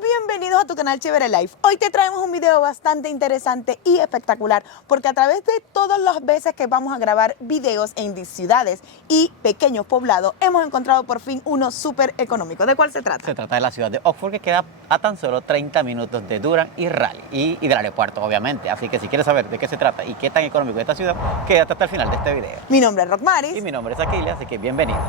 bienvenidos a tu canal Chévere Life. Hoy te traemos un video bastante interesante y espectacular porque a través de todas las veces que vamos a grabar videos en ciudades y pequeños poblados hemos encontrado por fin uno súper económico. ¿De cuál se trata? Se trata de la ciudad de Oxford, que queda a tan solo 30 minutos de Durham y Raleigh y del aeropuerto, obviamente. Así que si quieres saber de qué se trata y qué tan económico es esta ciudad, quédate hasta el final de este video. Mi nombre es Rockmaris. Y mi nombre es Aquiles, así que bienvenidos.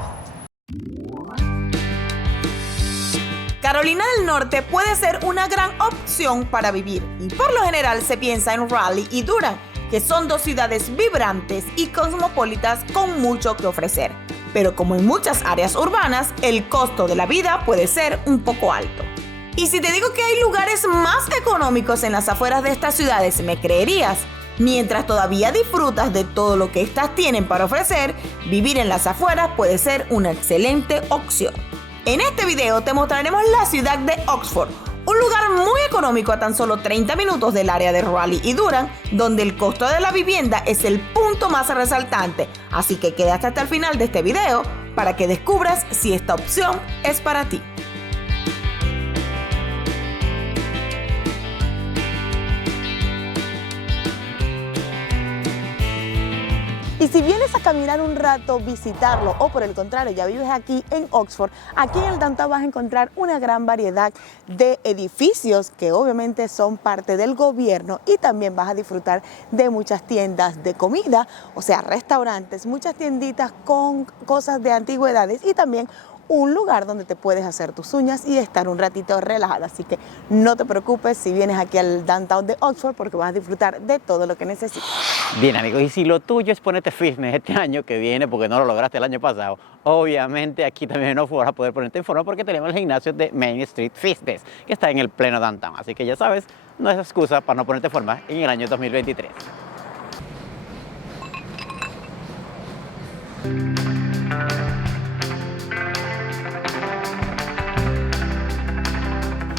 Carolina del Norte puede ser una gran opción para vivir y por lo general se piensa en Raleigh y Durham, que son dos ciudades vibrantes y cosmopolitas con mucho que ofrecer. Pero como en muchas áreas urbanas, el costo de la vida puede ser un poco alto. Y si te digo que hay lugares más económicos en las afueras de estas ciudades, ¿me creerías? Mientras todavía disfrutas de todo lo que estas tienen para ofrecer, vivir en las afueras puede ser una excelente opción. En este video te mostraremos la ciudad de Oxford, un lugar muy económico a tan solo 30 minutos del área de Raleigh y Durham, donde el costo de la vivienda es el punto más resaltante. Así que quédate hasta el final de este video para que descubras si esta opción es para ti. Y si vienes a caminar un rato, visitarlo o por el contrario ya vives aquí en Oxford, aquí en el downtown vas a encontrar una gran variedad de edificios que obviamente son parte del gobierno y también vas a disfrutar de muchas tiendas de comida, o sea, restaurantes, muchas tienditas con cosas de antigüedades y también un lugar donde te puedes hacer tus uñas y estar un ratito relajada. Así que no te preocupes si vienes aquí al downtown de Oxford porque vas a disfrutar de todo lo que necesitas. Bien, amigos, y si lo tuyo es ponerte fitness este año que viene porque no lo lograste el año pasado, obviamente aquí también en Oxford vas a poder ponerte en forma porque tenemos el gimnasio de Main Street Fitness que está en el pleno downtown. Así que ya sabes, no es excusa para no ponerte en forma en el año 2023.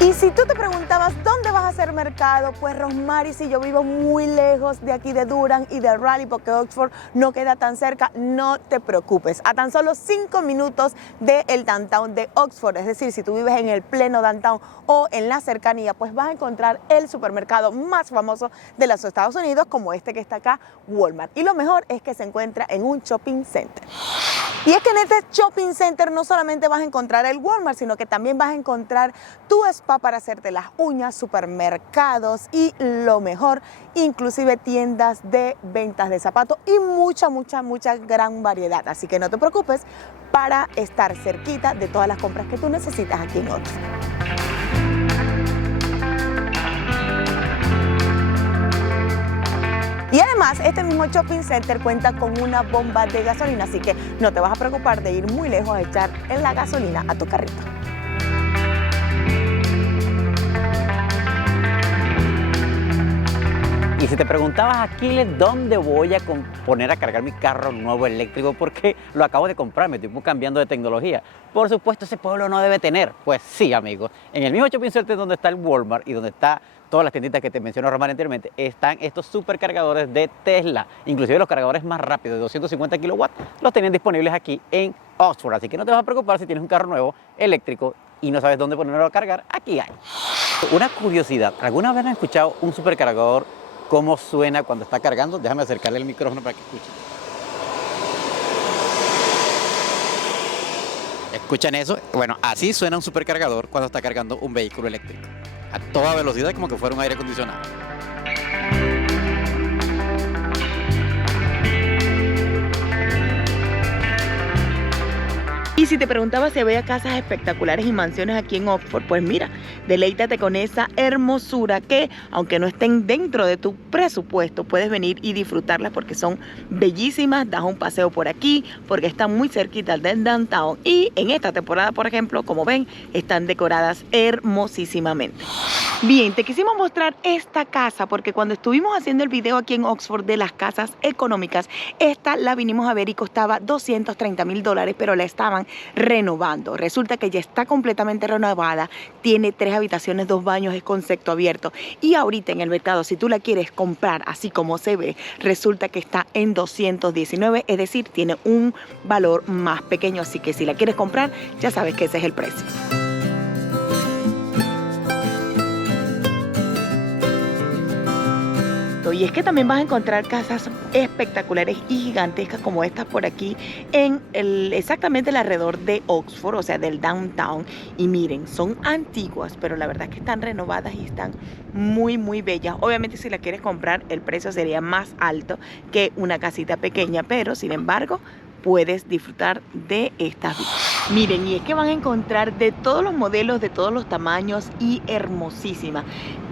Y si tú te preguntabas dónde vas a hacer mercado, pues Rockmaris y yo vivo muy lejos de aquí de Durham y de Raleigh porque Oxford no queda tan cerca, no te preocupes. A tan solo 5 minutos del downtown de Oxford, es decir, si tú vives en el pleno downtown o en la cercanía, pues vas a encontrar el supermercado más famoso de los Estados Unidos, como este que está acá, Walmart. Y lo mejor es que se encuentra en un shopping center. Y es que en este shopping center no solamente vas a encontrar el Walmart, sino que también vas a encontrar tu spa para hacerte las uñas, supermercados y lo mejor, inclusive tiendas de ventas de zapatos y mucha gran variedad. Así que no te preocupes para estar cerquita de todas las compras que tú necesitas aquí en Oxford. Y además, este mismo shopping center cuenta con una bomba de gasolina, así que no te vas a preocupar de ir muy lejos a echar en la gasolina a tu carrito. Y si te preguntabas, Aquiles, ¿dónde voy a poner a cargar mi carro nuevo eléctrico? Porque lo acabo de comprar, me estoy cambiando de tecnología. Por supuesto, ese pueblo no debe tener. Pues sí, amigos. En el mismo shopping center donde está el Walmart y donde está todas las tienditas que te mencionó Román anteriormente, están estos supercargadores de Tesla. Inclusive los cargadores más rápidos de 250 kilowatts los tienen disponibles aquí en Oxford. Así que no te vas a preocupar si tienes un carro nuevo eléctrico y no sabes dónde ponerlo a cargar. Aquí hay. Una curiosidad, ¿alguna vez han escuchado un supercargador cómo suena cuando está cargando? Déjame acercarle el micrófono para que escuchen. ¿Escuchan eso? Bueno, así suena un supercargador cuando está cargando un vehículo eléctrico. A toda velocidad, como que fuera un aire acondicionado. Y si te preguntabas si había casas espectaculares y mansiones aquí en Oxford, pues mira, deleítate con esa hermosura que, aunque no estén dentro de tu presupuesto, puedes venir y disfrutarlas porque son bellísimas. Das un paseo por aquí porque están muy cerquita del downtown y en esta temporada, por ejemplo, como ven, están decoradas hermosísimamente. Bien, te quisimos mostrar esta casa porque cuando estuvimos haciendo el video aquí en Oxford de las casas económicas, esta la vinimos a ver y costaba $230,000, pero la estaban renovando. Resulta que ya está completamente renovada, tiene 3 habitaciones, 2 baños, es concepto abierto y ahorita en el mercado, si tú la quieres comprar así como se ve, resulta que está en 219, es decir, tiene un valor más pequeño, así que si la quieres comprar, ya sabes que ese es el precio. y es que también vas a encontrar casas espectaculares y gigantescas como estas por aquí en exactamente alrededor de Oxford, o sea, del downtown. Y miren, son antiguas, pero la verdad es que están renovadas y están muy, muy bellas. Obviamente, si la quieres comprar, el precio sería más alto que una casita pequeña, pero sin embargo, puedes disfrutar de estas vistas. Miren, y es que van a encontrar de todos los modelos, de todos los tamaños y hermosísimas.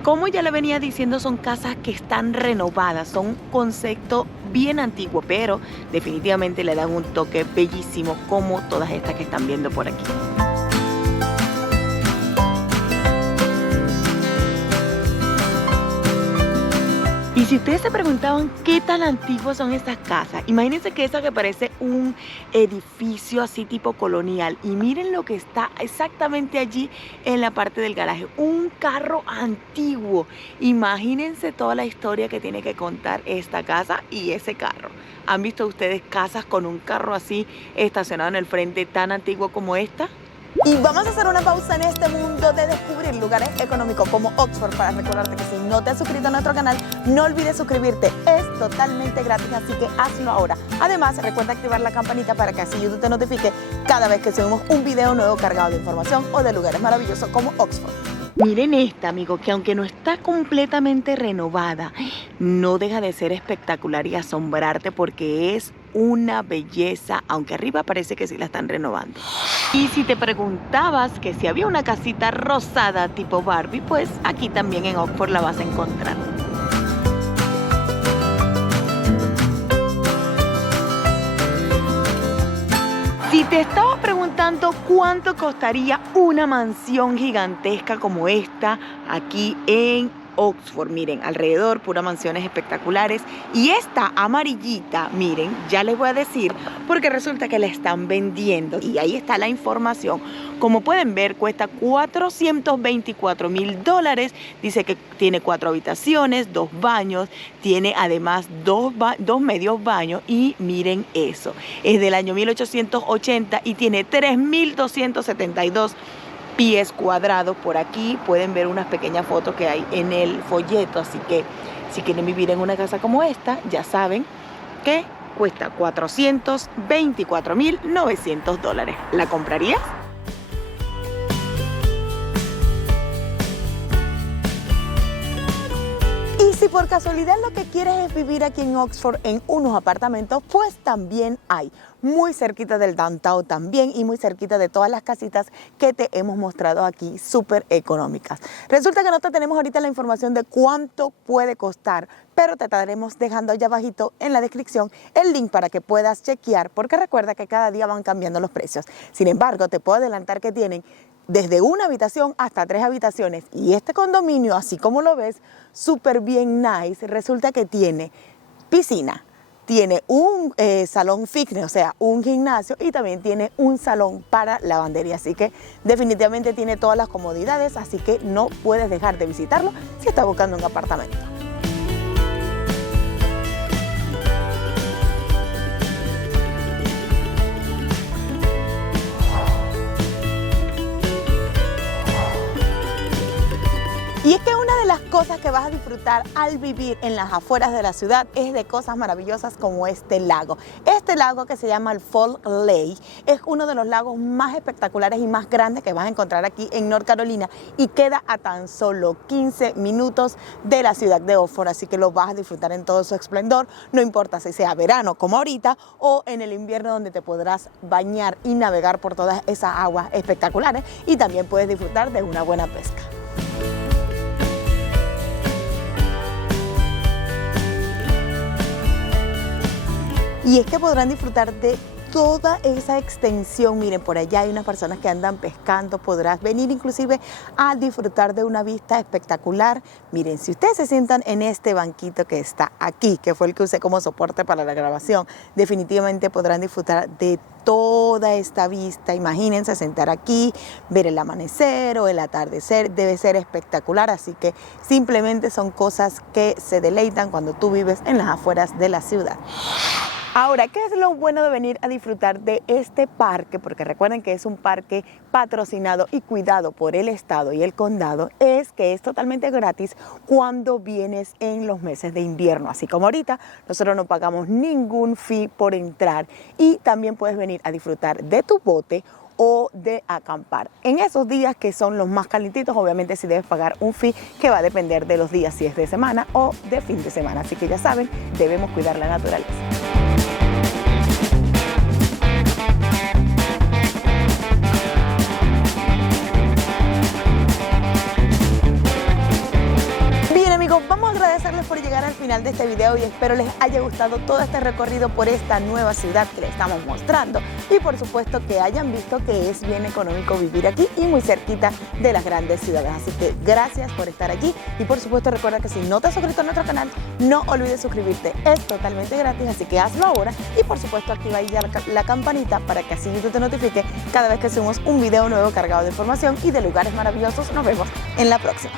Como ya le venía diciendo, son casas que están renovadas, son concepto bien antiguo, pero definitivamente le dan un toque bellísimo como todas estas que están viendo por aquí. Y si ustedes se preguntaban qué tan antiguas son estas casas, imagínense que esa que parece un edificio así tipo colonial, y miren lo que está exactamente allí en la parte del garaje, un carro antiguo. Imagínense toda la historia que tiene que contar esta casa y ese carro. ¿Han visto ustedes casas con un carro así estacionado en el frente tan antiguo como esta? Y vamos a hacer una pausa en este mundo de descubrir lugares económicos como Oxford para recordarte que si no te has suscrito a nuestro canal, no olvides suscribirte. Es totalmente gratis, así que hazlo ahora. Además, recuerda activar la campanita para que así YouTube te notifique cada vez que subimos un video nuevo cargado de información o de lugares maravillosos como Oxford. Miren esta, amigos, que aunque no está completamente renovada, no deja de ser espectacular y asombrarte porque es una belleza, aunque arriba parece que sí la están renovando. Y si te preguntabas que si había una casita rosada tipo Barbie, pues aquí también en Oxford la vas a encontrar. Si te estabas preguntando cuánto costaría una mansión gigantesca como esta aquí en Oxford, miren, alrededor puras mansiones espectaculares, y esta amarillita, miren, ya les voy a decir porque resulta que la están vendiendo y ahí está la información. Como pueden ver, cuesta $424,000. Dice que tiene 4 habitaciones, 2 baños, tiene además dos medios baños, y miren eso, es del año 1880 y tiene 3.272 pies cuadrados. Por aquí pueden ver unas pequeñas fotos que hay en el folleto, así que si quieren vivir en una casa como esta, ya saben que cuesta $424,900. ¿La comprarías? Y si por casualidad lo que quieres es vivir aquí en Oxford en unos apartamentos, pues también hay, muy cerquita del downtown también y muy cerquita de todas las casitas que te hemos mostrado aquí, súper económicas. Resulta que no te tenemos ahorita la información de cuánto puede costar, pero te estaremos dejando allá abajito en la descripción el link para que puedas chequear, porque recuerda que cada día van cambiando los precios. Sin embargo, te puedo adelantar que tienen desde una habitación hasta 3 habitaciones, y este condominio, así como lo ves, súper bien nice, resulta que tiene piscina, tiene un salón fitness, o sea, un gimnasio, y también tiene un salón para lavandería, así que definitivamente tiene todas las comodidades, así que no puedes dejar de visitarlo si estás buscando un apartamento. Y es que una de las cosas que vas a disfrutar al vivir en las afueras de la ciudad es de cosas maravillosas como este lago. Este lago, que se llama el Fall Lake, es uno de los lagos más espectaculares y más grandes que vas a encontrar aquí en North Carolina, y queda a tan solo 15 minutos de la ciudad de Oxford, así que lo vas a disfrutar en todo su esplendor, no importa si sea verano como ahorita o en el invierno, donde te podrás bañar y navegar por todas esas aguas espectaculares, y también puedes disfrutar de una buena pesca. Y es que podrán disfrutar de toda esa extensión. Miren, por allá hay unas personas que andan pescando, podrás venir inclusive a disfrutar de una vista espectacular. Miren, si ustedes se sientan en este banquito que está aquí, que fue el que usé como soporte para la grabación, definitivamente podrán disfrutar de toda esta vista. Imagínense sentar aquí, ver el amanecer o el atardecer, debe ser espectacular, así que simplemente son cosas que se deleitan cuando tú vives en las afueras de la ciudad. Ahora, ¿qué es lo bueno de venir a disfrutar de este parque? Porque recuerden que es un parque patrocinado y cuidado por el estado y el condado, es que es totalmente gratis cuando vienes en los meses de invierno. Así como ahorita, nosotros no pagamos ningún fee por entrar y también puedes venir a disfrutar de tu bote o de acampar. En esos días que son los más calentitos, obviamente sí debes pagar un fee que va a depender de los días, si es de semana o de fin de semana. Así que ya saben, debemos cuidar la naturaleza. Vamos a agradecerles por llegar al final de este video y espero les haya gustado todo este recorrido por esta nueva ciudad que les estamos mostrando y por supuesto que hayan visto que es bien económico vivir aquí y muy cerquita de las grandes ciudades. Así que gracias por estar aquí y por supuesto recuerda que si no te has suscrito a nuestro canal, no olvides suscribirte, es totalmente gratis, así que hazlo ahora y por supuesto activa ahí ya la campanita para que así YouTube te notifique cada vez que subimos un video nuevo cargado de información y de lugares maravillosos. Nos vemos en la próxima.